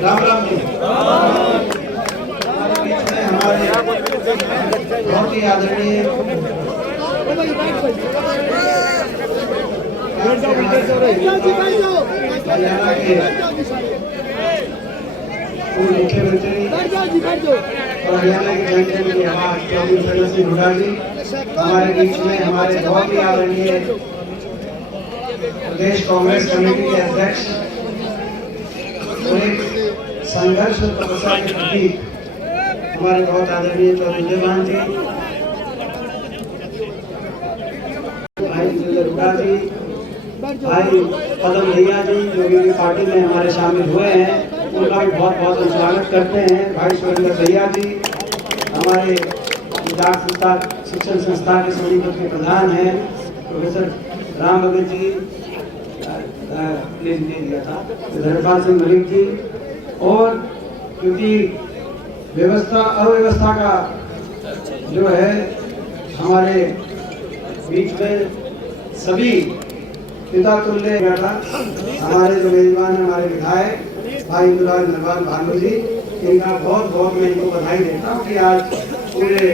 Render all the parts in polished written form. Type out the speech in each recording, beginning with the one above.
राम राम जी। हमारे बहुत ही आदरणीय हरियाणा के पूर्व मुख्यमंत्री और हरियाणा के जनजन की आवाज चौधरी सिंह हुड्डा जी हमारे बीच में, हमारे बहुत ही आदरणीय प्रदेश कांग्रेस कमेटी के अध्यक्ष और एक संघर्ष और तपस्या के प्रतीक हमारे बहुत आदरणीय चौधरी देवान जी, भाई हुड्डा जी, भाई पदम भैया जी जो भी पार्टी में हमारे शामिल हुए हैं, उनका भी बहुत बहुत हम स्वागत करते हैं। भाई सुरेंद्र भैया जी हमारे विकास संस्था शिक्षण संस्था के सोनीपत के प्रधान हैं, प्रोफेसर राम भगत जी, प्लीज नहीं दिया था, धर्मपाल सिंह मलिक जी, और क्योंकि व्यवस्था अव्यवस्था का जो है हमारे बीच में सभी पिता तुल्य था, हमारे जो मेजबान हमारे विधायक भाई इंदुलाल नरवाल भानु जी, इनका बहुत बहुत मैं इनको बधाई देता हूँ कि आज पूरे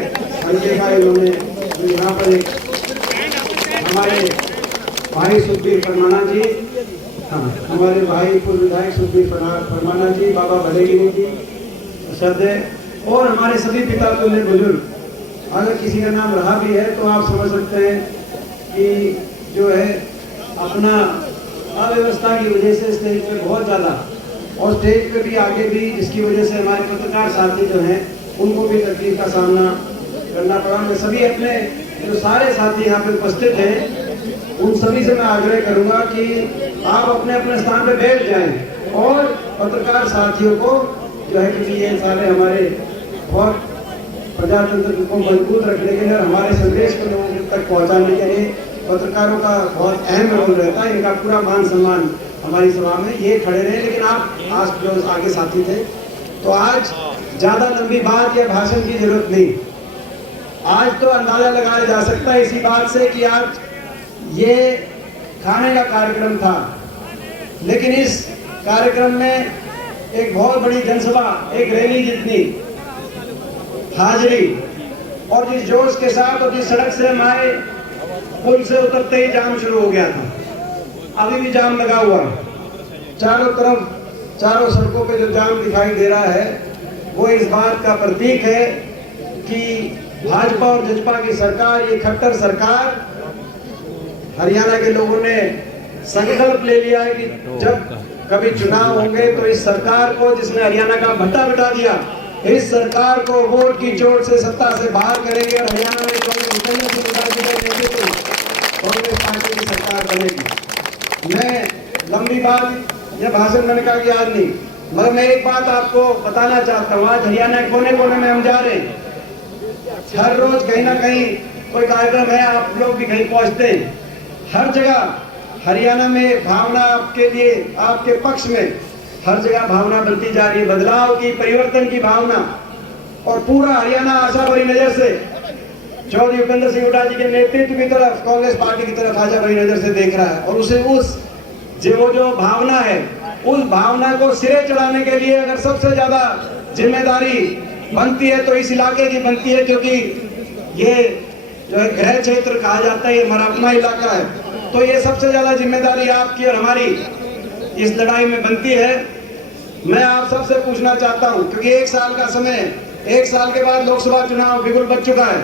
हल्के का इन्होंने यहाँ पर एक हमारे भाई सुखबीर फरमाना जी, हाँ हमारे भाई पूर्व विधायक सुखबीर फरमाना जी, बाबा भलेगिरी जी, सदैव और हमारे सभी पिता तुल्य बुजुर्ग, अगर किसी का नाम रहा भी है तो आप समझ सकते हैं कि जो है अपना अव्यवस्था की वजह से स्टेज पे बहुत ज़्यादा और स्टेज पे भी आगे भी, जिसकी वजह से हमारे पत्रकार साथी जो हैं उनको भी तकलीफ का सामना करना पड़ा। मैं सभी अपने जो सारे साथी यहाँ पे उपस्थित हैं उन सभी से मैं आग्रह करूंगा कि आप अपने अपने स्थान पे बैठ जाएं और पत्रकार साथियों को जो है, क्योंकि ये सारे हमारे बहुत प्रजातंत्र को मजबूत रखने के लिए, हमारे संदेश को लोगों तक पहुंचाने के लिए पत्रकारों का बहुत अहम रोल रहता है। इनका पूरा मान सम्मान हमारी सभा में, ये खड़े रहे। लेकिन आप आज जो आगे साथी थे, तो आज ज्यादा लंबी बात या भाषण की जरूरत नहीं। आज तो अंदाजा लगाया जा सकता है इसी बात से कि आज ये खाने का कार्यक्रम था, लेकिन इस कार्यक्रम में एक बहुत बड़ी जनसभा, एक रैली जितनी हाजिरी और जिस जोश के साथ और जिस सड़क से हम आए, पुल से उतरते ही जाम शुरू हो गया था। अभी भी जाम लगा हुआ है चारों तरफ, चारों सड़कों पे जो जाम दिखाई दे रहा है वो इस बात का प्रतीक है कि भाजपा और जजपा की सरकार, ये खट्टर सरकार, हरियाणा के लोगों ने संकल्प ले लिया है कि जब कभी चुनाव होंगे तो इस सरकार को, जिसने हरियाणा का भट्टा बिठा दिया, इस सरकार को वोट की चोट से सत्ता से बाहर करेंगे और हरियाणा में कांग्रेस पार्टी की सरकार बनेगी। मैं लंबी बात या भाषण मैंने कहा कि आज नहीं, मगर मैं एक बात आपको बताना चाहता हूँ। आज हरियाणा के कोने कोने में हम जा रहे हैं, हर रोज कहीं ना कहीं कोई कार्यक्रम है, आप लोग भी कहीं पहुंचते हैं। हर जगह हरियाणा में भावना आपके लिए, आपके पक्ष में हर जगह भावना बनती जा रही है, बदलाव की, परिवर्तन की भावना। और पूरा हरियाणा आशा भरी नजर से चौधरी भूपेंद्र सिंह हुड्डा जी के नेतृत्व की तरफ, कांग्रेस पार्टी की तरफ आशा भरी नजर से देख रहा है। और उसे उस जो भावना है, उस भावना को सिरे चढ़ाने के लिए अगर सबसे ज्यादा जिम्मेदारी बनती है तो इस इलाके की बनती है, क्योंकि ये जो है गृह क्षेत्र कहा जाता है, ये हमारा अपना इलाका है। तो ये सबसे ज्यादा जिम्मेदारी आपकी और हमारी इस लड़ाई में बनती है। मैं आप सबसे पूछना चाहता हूं, क्योंकि 1 साल का समय, 1 साल के बाद लोकसभा चुनाव बिल्कुल बच चुका है।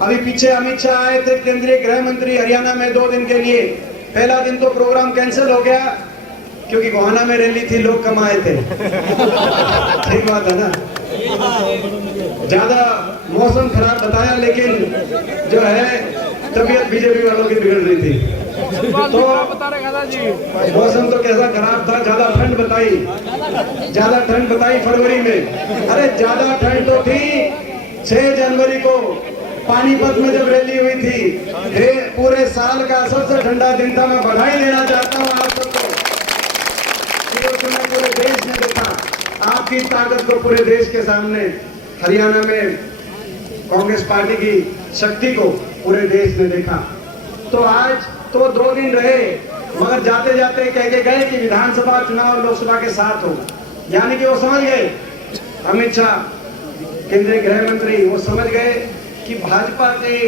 अभी पीछे अमित शाह आए थे, केंद्रीय गृह मंत्री, हरियाणा में 2 दिन के लिए। पहला दिन तो प्रोग्राम कैंसिल हो गया क्योंकि गोहाना में रैली थी, लोग कम आए थे। ठीक बात है ना, ज्यादा मौसम खराब बताया, लेकिन जो है तबीयत बीजेपी वालों की बिगड़ रही थी। तो मौसम तो कैसा खराब था, ज्यादा ठंड बताई फरवरी में। अरे ज्यादा ठंड तो थी 6 जनवरी को पानीपत में जब रैली हुई थी। पूरे साल का सबसे ठंडा दिन था। मैं बधाई देना चाहता हूँ आप सबको। आपकी ताकत को पूरे देश के सामने, हरियाणा में कांग्रेस पार्टी की शक्ति को पूरे देश ने देखा। तो आज तो 2 दिन रहे, मगर जाते जाते कह के गए कि विधानसभा चुनाव लोकसभा के साथ हो। यानी कि वो समझ गए, अमित शाह केंद्रीय गृह मंत्री, वो समझ गए कि भाजपा की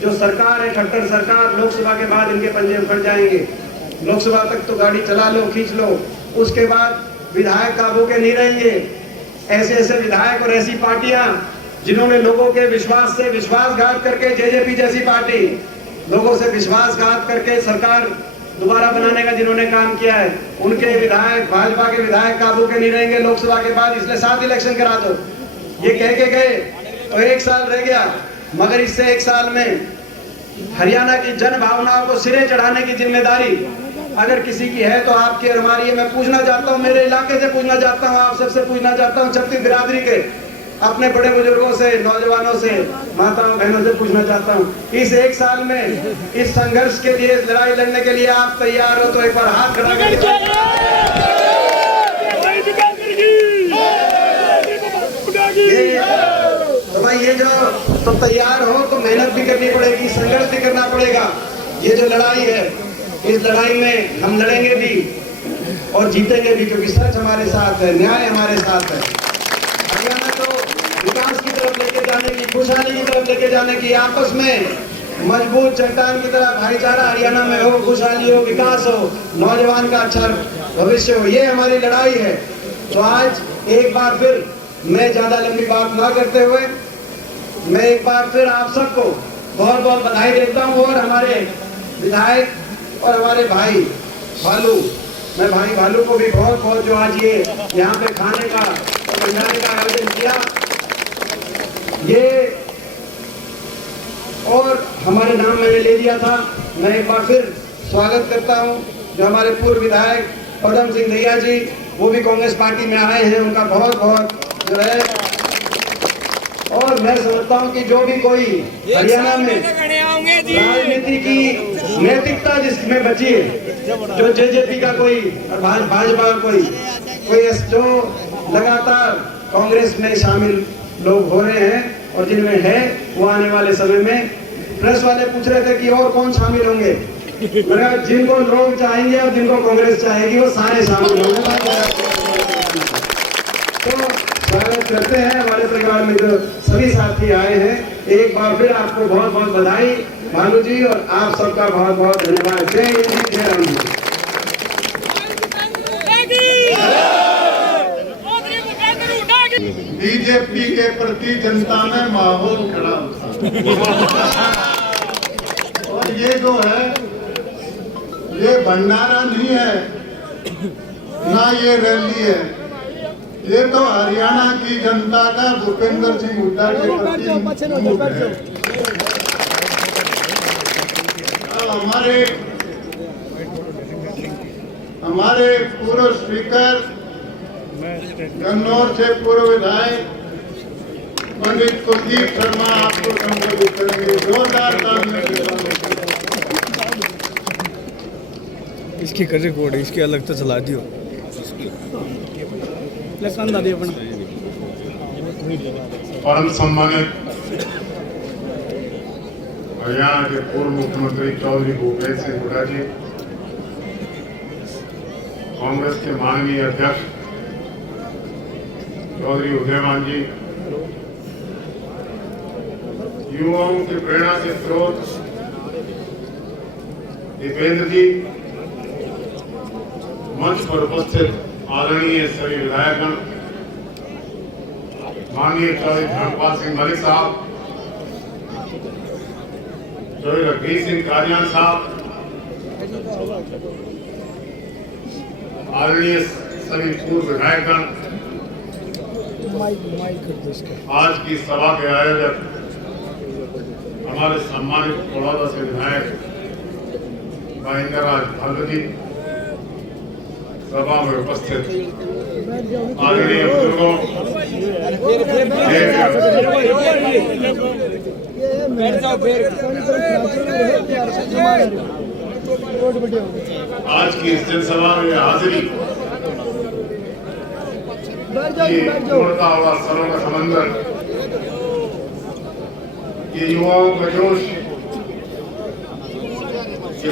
जो सरकार है, खट्टर सरकार, लोकसभा के बाद इनके पंजे उखड़ जाएंगे। लोकसभा तक तो गाड़ी चला लो, खींच लो, उसके बाद विधायक काबू के नहीं रहेंगे। ऐसे ऐसे विधायक और ऐसी पार्टियां जिन्होंने लोगों के विश्वास से विश्वासघात करके, जेजेपी जैसी पार्टी लोगों से विश्वासघात करके सरकार दोबारा बनाने का जिन्होंने काम किया है, उनके विधायक, भाजपा के विधायक काबू के नहीं रहेंगे लोकसभा के बाद, इसलिए 7 इलेक्शन करा दो। ये कह के गए तो 1 साल रह गया, मगर इससे 1 साल में हरियाणा की जन भावनाओं को सिरे चढ़ाने की जिम्मेदारी अगर किसी की है तो आपकी और हमारी है। मैं पूछना चाहता हूं, मेरे इलाके से पूछना चाहता हूं, आप सबसे पूछना चाहता हूं, छत्तीस बिरादरी के अपने बड़े बुजुर्गों से, नौजवानों से, माताओं बहनों से पूछना चाहता हूं, इस 1 साल में इस संघर्ष के लिए, लड़ाई लड़ने के लिए आप तैयार हो तो एक बार हाथ खड़ा करिए। तो भाई ये जो तो तैयार हो तो मेहनत भी करनी पड़ेगी, संघर्ष भी करना पड़ेगा। ये जो लड़ाई है, इस लड़ाई में हम लड़ेंगे भी और जीतेंगे भी, क्योंकि सच हमारे साथ है, न्याय हमारे साथ है। हरियाणा को विकास की तरफ लेके जाने की, खुशहाली की तरफ लेके जाने की, आपस में मजबूत चट्टान की तरह भाईचारा हरियाणा में हो, खुशहाली हो, विकास हो, नौजवान का अच्छा भविष्य हो, ये हमारी लड़ाई है। तो आज एक बार फिर मैं ज्यादा लंबी बात ना करते हुए, मैं एक बार फिर आप सबको बहुत बहुत बधाई देता हूँ। और हमारे विधायक और हमारे भाई भालू, मैं भाई भालू को भी बहुत बहुत, जो आज ये यहाँ पे खाने का और भंडारे का आयोजन किया, ये और हमारे नाम मैंने ले दिया था। मैं एक बार फिर स्वागत करता हूँ जो हमारे पूर्व विधायक पदम सिंह दैया जी, वो भी कांग्रेस पार्टी में आए हैं, उनका बहुत बहुत जो है। और मैं समझता हूँ कि जो भी कोई हरियाणा में राजनीति की नैतिकता जिसमें बची है, जो जेजेपी का कोई, भाजपा का कोई जो लगातार कांग्रेस में शामिल लोग हो रहे हैं और जिनमें है, वो आने वाले समय में, प्रेस वाले पूछ रहे थे कि और कौन शामिल होंगे, जिनको लोग चाहेंगे और जिनको कांग्रेस चाहेगी वो सारे शामिल होंगे। तो स्वागत करते हैं, हमारे परिवार में जो सभी साथी आए हैं, एक बार फिर आपको बहुत बहुत बधाई भानु जी, और आप सबका बहुत बहुत धन्यवाद। जय हिंद जी, जय राम जी। बीजेपी के प्रति जनता में माहौल खड़ा और ये जो है, ये भंडारा नहीं है ना ये रैली है, ये तो हरियाणा की जनता का भूपेंद्र सिंह हुड्डा के प्रति हमारे पूर्व स्पीकर, गन्नौर से पूर्व विधायक पंडित कुलदीप शर्मा आपको संबोधित करेंगे। जोरदार तालियां इसकी कर रिकॉर्ड है, इसकी अलग तो चला दियो। परम सम्मानित हरियाणा के पूर्व मुख्यमंत्री चौधरी भूपेश सिंह हुड्डा जी, कांग्रेस के माननीय अध्यक्ष चौधरी उदयमान जी, युवाओं की प्रेरणा के स्रोत दीपेंद्र जी, मंच पर उपस्थित आदरणीय सभी विधायकगण, माननीय चौधरी धर्मपाल सिंह मलिक साहब, चौधरी रघुवीर सिंह कादियान साहब, आदरणीय सभी पूर्व विधायकगण, आज की सभा के आयोजक हमारे सम्मानित बड़ौदा से विधायक महेंद्र राज भालू जी, सभा में उपस्थित आदरणीय बुजुर्गों, आज की इस जनसभा में हाजिरी ये उमड़ता हुआ सरों का समंदर, ये युवाओं का जोश, ये